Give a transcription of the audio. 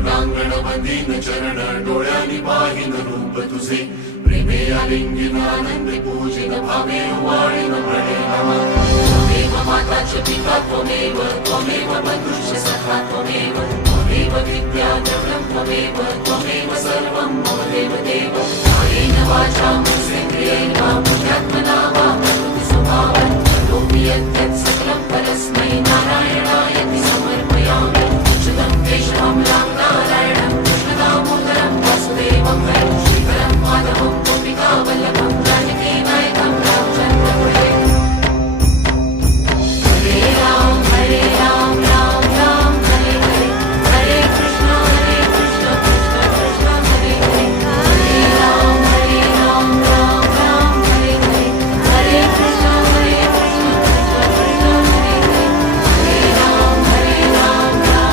लोटांगण बंदीन चरण डोळ्यांनी पाहिन रूप तुझे प्रेमे आलिंगिन आनंद पूजिन भावे वाळीन म्हणे नमः त्वमेव माता च पिता त्वमेव बंधुश्च सखा त्वमेव विद्या द्रविणं त्वमेव सर्वं मम देव कायेन वाचा मनसेन्द्रियेण